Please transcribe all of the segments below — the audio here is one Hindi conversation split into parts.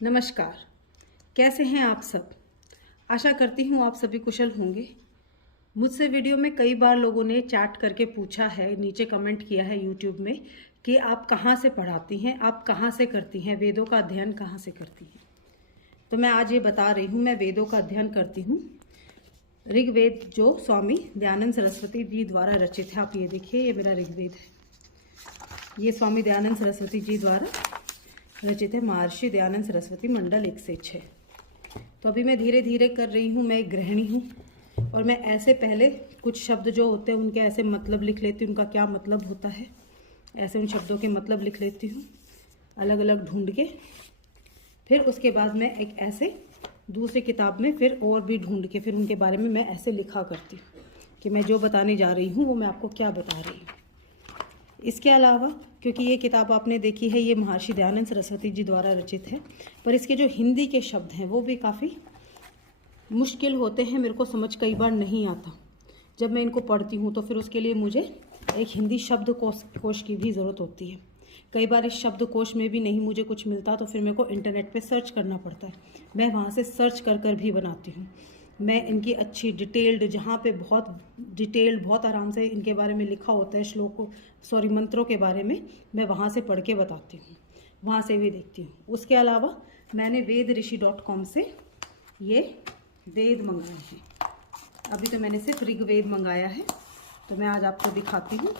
नमस्कार। कैसे हैं आप सब? आशा करती हूँ आप सभी कुशल होंगे। मुझसे वीडियो में कई बार लोगों ने चैट करके पूछा है, नीचे कमेंट किया है यूट्यूब में कि आप कहाँ से पढ़ाती हैं, आप कहाँ से करती हैं, वेदों का अध्ययन कहाँ से करती हैं। तो मैं आज ये बता रही हूँ, मैं वेदों का अध्ययन करती हूँ। ऋग्वेद जो स्वामी दयानंद सरस्वती जी द्वारा रचित है, आप ये देखिए, ये मेरा ऋग्वेद है। ये स्वामी दयानंद सरस्वती जी द्वारा रचित है, महर्षि दयानंद सरस्वती मंडल 1 से 6। तो अभी मैं धीरे धीरे कर रही हूँ। मैं एक गृहिणी हूँ और मैं ऐसे पहले कुछ शब्द जो होते हैं उनके ऐसे मतलब लिख लेती हूँ, उनका क्या मतलब होता है, ऐसे उन शब्दों के मतलब लिख लेती हूँ अलग अलग ढूंढ के। फिर उसके बाद मैं एक ऐसे दूसरी किताब में फिर और भी ढूंढ के फिर उनके बारे में मैं ऐसे लिखा करती हूँ कि मैं जो बताने जा रही हूँ वो मैं आपको क्या बता रही हूँ। इसके अलावा क्योंकि ये किताब आपने देखी है, ये महर्षि दयानंद सरस्वती जी द्वारा रचित है, पर इसके जो हिंदी के शब्द हैं वो भी काफ़ी मुश्किल होते हैं, मेरे को समझ कई बार नहीं आता। जब मैं इनको पढ़ती हूँ तो फिर उसके लिए मुझे एक हिंदी शब्द कोश की भी ज़रूरत होती है। कई बार इस शब्द कोश में भी नहीं मुझे कुछ मिलता तो फिर मेरे को इंटरनेट पे सर्च करना पड़ता है। मैं वहाँ से सर्च कर भी बनाती हूँ। मैं इनकी अच्छी डिटेल्ड, जहाँ पे बहुत डिटेल्ड, बहुत आराम से इनके बारे में लिखा होता है, मंत्रों के बारे में, मैं वहाँ से पढ़ के बताती हूँ, वहाँ से भी देखती हूँ। उसके अलावा मैंने vedrishi.com से ये वेद मंगाए हैं। अभी तो मैंने सिर्फ ऋग्वेद मंगाया है, तो मैं आज आपको दिखाती हूँ।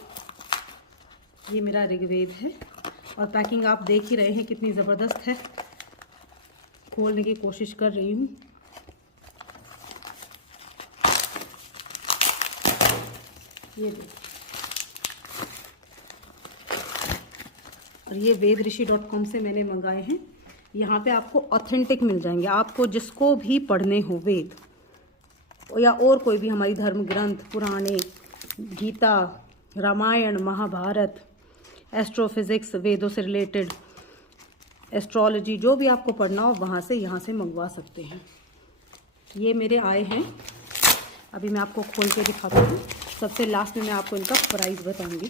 ये मेरा ऋग्वेद है और पैकिंग आप देख ही रहे हैं कितनी ज़बरदस्त है। खोलने की कोशिश कर रही हूँ। ये देखिए, और ये vedrishi.com से मैंने मंगाए हैं। यहाँ पे आपको ऑथेंटिक मिल जाएंगे। आपको जिसको भी पढ़ने हो वेद या और कोई भी हमारी धर्म ग्रंथ, पुराणे, गीता, रामायण, महाभारत, एस्ट्रोफिज़िक्स, वेदों से रिलेटेड एस्ट्रोलॉजी, जो भी आपको पढ़ना हो वहाँ से यहाँ से मंगवा सकते हैं। ये मेरे आए हैं, अभी मैं आपको खोल के दिखाती हूँ। सबसे लास्ट में मैं आपको इनका प्राइस बताऊँगी।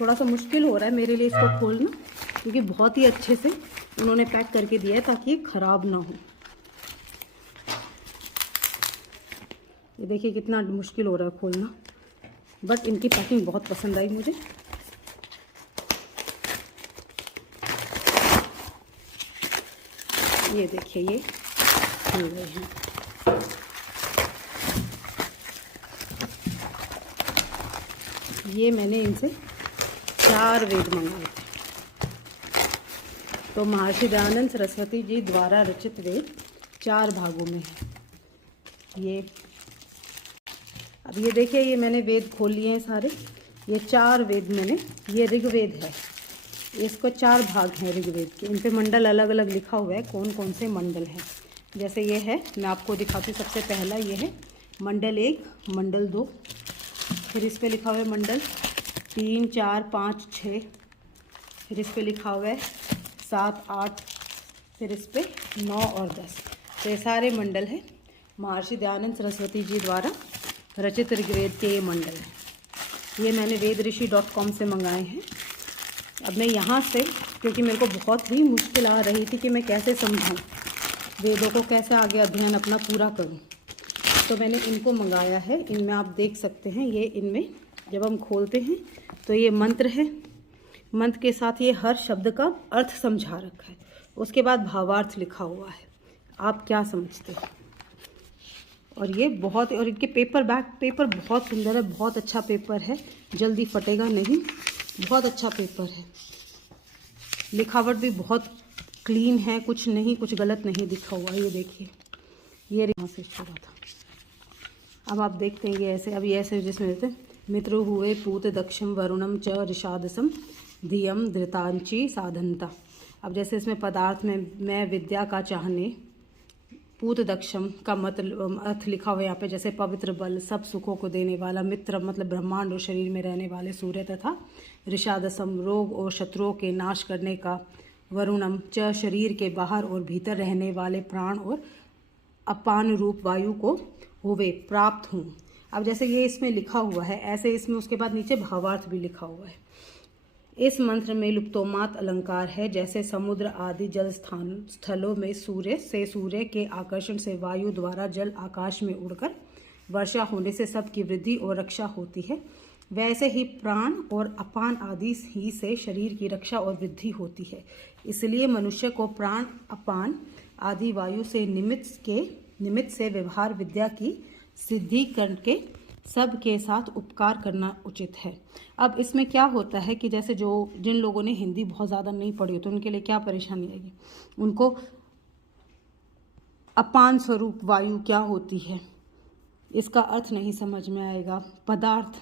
थोड़ा सा मुश्किल हो रहा है मेरे लिए इसको खोलना, क्योंकि बहुत ही अच्छे से उन्होंने पैक करके दिया है ताकि ये ख़राब ना हो। ये देखिए कितना मुश्किल हो रहा है खोलना, बट इनकी पैकिंग बहुत पसंद आई मुझे। ये देखिए, ये खुल गए हैं। ये मैंने इनसे 4 वेद मंगाए थे। तो महर्षि दयानंद सरस्वती जी द्वारा रचित वेद 4 भागों में है। ये अब ये देखिए, ये मैंने वेद खोल लिए हैं सारे। ये 4 वेद मैंने, ये ऋग्वेद है, इसको 4 भाग हैं ऋग्वेद के। इन पे मंडल अलग अलग लिखा हुआ है, कौन कौन से मंडल हैं। जैसे ये है, मैं आपको दिखाती हूँ। सबसे पहला ये है मंडल 1, मंडल 2, फिर इस पे लिखा हुआ है मंडल 3, 4, 5, 6, फिर इस पे लिखा हुआ है 7, 8, फिर इस पे 9 और 10। तो ये सारे मंडल हैं महर्षि दयानंद सरस्वती जी द्वारा रचित ऋग्वेद के ये मंडल हैं। ये मैंने vedrishi.com से मंगाए हैं। अब मैं यहाँ से, क्योंकि मेरे को बहुत ही मुश्किल आ रही थी कि मैं कैसे समझाऊँ वेदों को, कैसे आगे अध्ययन अपना पूरा करूँ, तो मैंने इनको मंगाया है। इनमें आप देख सकते हैं, ये इनमें जब हम खोलते हैं तो ये मंत्र है, मंत्र के साथ ये हर शब्द का अर्थ समझा रखा है, उसके बाद भावार्थ लिखा हुआ है, आप क्या समझते हो। और ये बहुत, और इनके पेपर बहुत सुंदर है, बहुत अच्छा पेपर है, जल्दी फटेगा नहीं, बहुत अच्छा पेपर है। लिखावट भी बहुत क्लीन है, कुछ गलत नहीं लिखा हुआ। ये देखिए, ये यहाँ से छोड़ा था। अब आप देखते हैं ये ऐसे, अब ये ऐसे जिसमें रहते मित्र हुए पूत दक्षम वरुणम च ऋषादसम धियम धृतांची साधनता। अब जैसे इसमें पदार्थ में मैं विद्या का चाहने, पूत दक्षम का मतलब अर्थ लिखा हुआ है यहाँ पे, जैसे पवित्र बल, सब सुखों को देने वाला, मित्र मतलब ब्रह्मांड और शरीर में रहने वाले सूर्य, तथा ऋषादसम रोग और शत्रुओं के नाश करने का, वरुणम च शरीर के बाहर और भीतर रहने वाले प्राण और अपान रूप वायु को हुए प्राप्त हूँ। अब जैसे ये इसमें लिखा हुआ है ऐसे, इसमें उसके बाद नीचे भावार्थ भी लिखा हुआ है। इस मंत्र में लुप्तोमात अलंकार है, जैसे समुद्र आदि जल स्थलों में सूर्य के आकर्षण से वायु द्वारा जल आकाश में उड़कर वर्षा होने से सबकी वृद्धि और रक्षा होती है, वैसे ही प्राण और अपान आदि ही से शरीर की रक्षा और वृद्धि होती है। इसलिए मनुष्य को प्राण, अपान आदि वायु से निमित्त से व्यवहार विद्या की सिद्धि करके सबके साथ उपकार करना उचित है। अब इसमें क्या होता है कि जैसे जिन लोगों ने हिंदी बहुत ज़्यादा नहीं पढ़ी हो तो उनके लिए क्या परेशानी आएगी, उनको अपान स्वरूप वायु क्या होती है इसका अर्थ नहीं समझ में आएगा। पदार्थ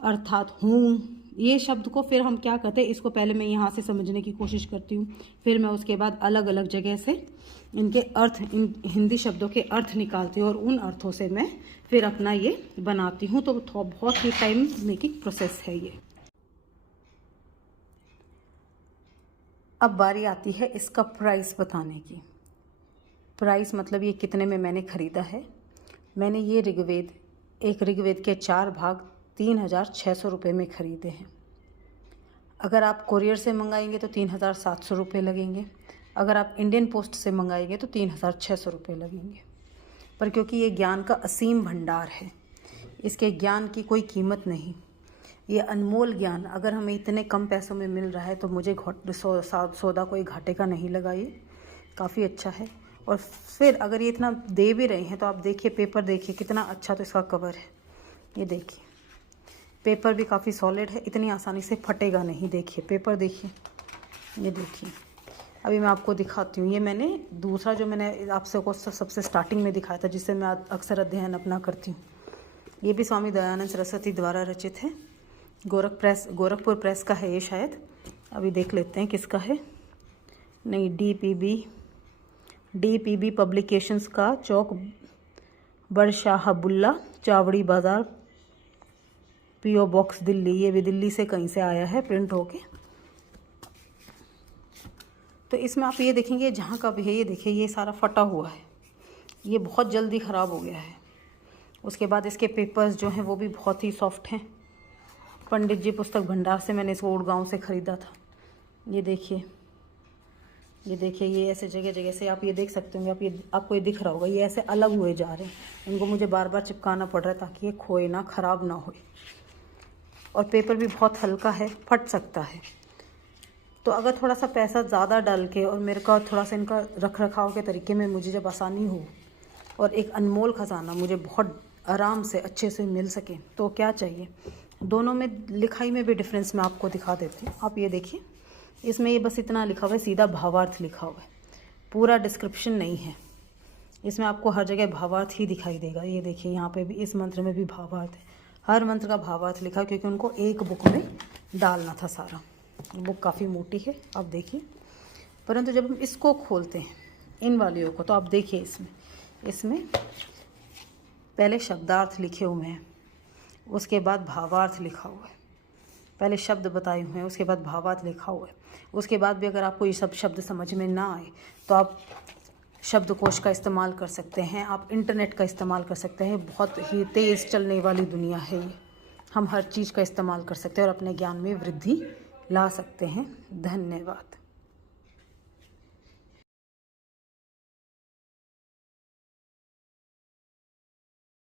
अर्थात हूँ, ये शब्द को फिर हम क्या कहते हैं, इसको पहले मैं यहाँ से समझने की कोशिश करती हूँ, फिर मैं उसके बाद अलग अलग जगह से इनके अर्थ, इन हिंदी शब्दों के अर्थ निकालती हूँ और उन अर्थों से मैं फिर अपना ये बनाती हूँ। तो बहुत ही टाइम मेकिंग प्रोसेस है ये। अब बारी आती है इसका प्राइस बताने की। प्राइस मतलब ये कितने में मैंने ख़रीदा है। मैंने ये ऋग्वेद के 4 भाग 3,600 रुपये में ख़रीदे हैं। अगर आप कोरियर से मंगाएंगे तो 3,700 रुपये लगेंगे, अगर आप इंडियन पोस्ट से मंगाएंगे तो 3,600 रुपये लगेंगे। पर क्योंकि ये ज्ञान का असीम भंडार है, इसके ज्ञान की कोई कीमत नहीं, ये अनमोल ज्ञान अगर हमें इतने कम पैसों में मिल रहा है तो मुझे सौदा कोई घाटे का नहीं लगा, ये काफ़ी अच्छा है। और फिर अगर ये इतना दे भी रहे हैं तो आप देखिए, पेपर देखिए कितना अच्छा तो इसका कवर है। ये देखिए पेपर भी काफ़ी सॉलिड है, इतनी आसानी से फटेगा नहीं। देखिए पेपर देखिए, ये देखिए। अभी मैं आपको दिखाती हूँ, ये मैंने दूसरा जो मैंने आपसे को सबसे स्टार्टिंग में दिखाया था, जिससे मैं अक्सर अध्ययन अपना करती हूँ, ये भी स्वामी दयानंद सरस्वती द्वारा रचित है। गोरखपुर प्रेस का है ये शायद। अभी देख लेते हैं किसका है। नहीं, डीपीबी पब्लिकेशंस का, चौक बड़शाहबुल्ला, चावड़ी बाज़ार, पीओ बॉक्स दिल्ली। ये भी दिल्ली से कहीं से आया है प्रिंट होके। तो इसमें आप ये देखेंगे जहाँ का भी है, ये देखिए ये सारा फटा हुआ है, ये बहुत जल्दी ख़राब हो गया है। उसके बाद इसके पेपर्स जो हैं वो भी बहुत ही सॉफ्ट हैं। पंडित जी पुस्तक भंडार से मैंने इसको उड़गांव से ख़रीदा था। ये देखिए, ये ऐसे जगह जगह से आप ये देख सकते होंगे, आपको ये दिख रहा होगा, ये ऐसे अलग हुए जा रहे हैं। इनको मुझे बार बार चिपकाना पड़ रहा है ताकि ये खोए ना, ख़राब ना हो। और पेपर भी बहुत हल्का है, फट सकता है। तो अगर थोड़ा सा पैसा ज़्यादा डाल के और मेरे को थोड़ा सा इनका रख रखाव के तरीके में मुझे जब आसानी हो और एक अनमोल ख़जाना मुझे बहुत आराम से अच्छे से मिल सके तो क्या चाहिए। दोनों में लिखाई में भी डिफरेंस मैं आपको दिखा देती हूँ। आप ये देखिए, इसमें ये बस इतना लिखा हुआ है, सीधा भावार्थ लिखा हुआ है, पूरा डिस्क्रिप्शन नहीं है। इसमें आपको हर जगह भावार्थ ही दिखाई देगा। ये देखिए यहाँ पे भी, इस मंत्र में भी भावार्थ है, हर मंत्र का भावार्थ लिखा है, क्योंकि उनको एक बुक में डालना था सारा। बुक काफ़ी मोटी है, आप देखिए। परंतु जब हम इसको खोलते हैं इन वालियों को, तो आप देखिए इसमें पहले शब्दार्थ लिखे हुए हैं, उसके बाद भावार्थ लिखा हुआ है। पहले शब्द बताए हुए हैं, उसके बाद भावार्थ लिखा हुआ है। उसके बाद भी अगर आपको ये सब शब्द समझ में ना आए तो आप शब्दकोश का इस्तेमाल कर सकते हैं, आप इंटरनेट का इस्तेमाल कर सकते हैं। बहुत ही तेज़ चलने वाली दुनिया है ये, हम हर चीज़ का इस्तेमाल कर सकते हैं और अपने ज्ञान में वृद्धि ला सकते हैं। धन्यवाद।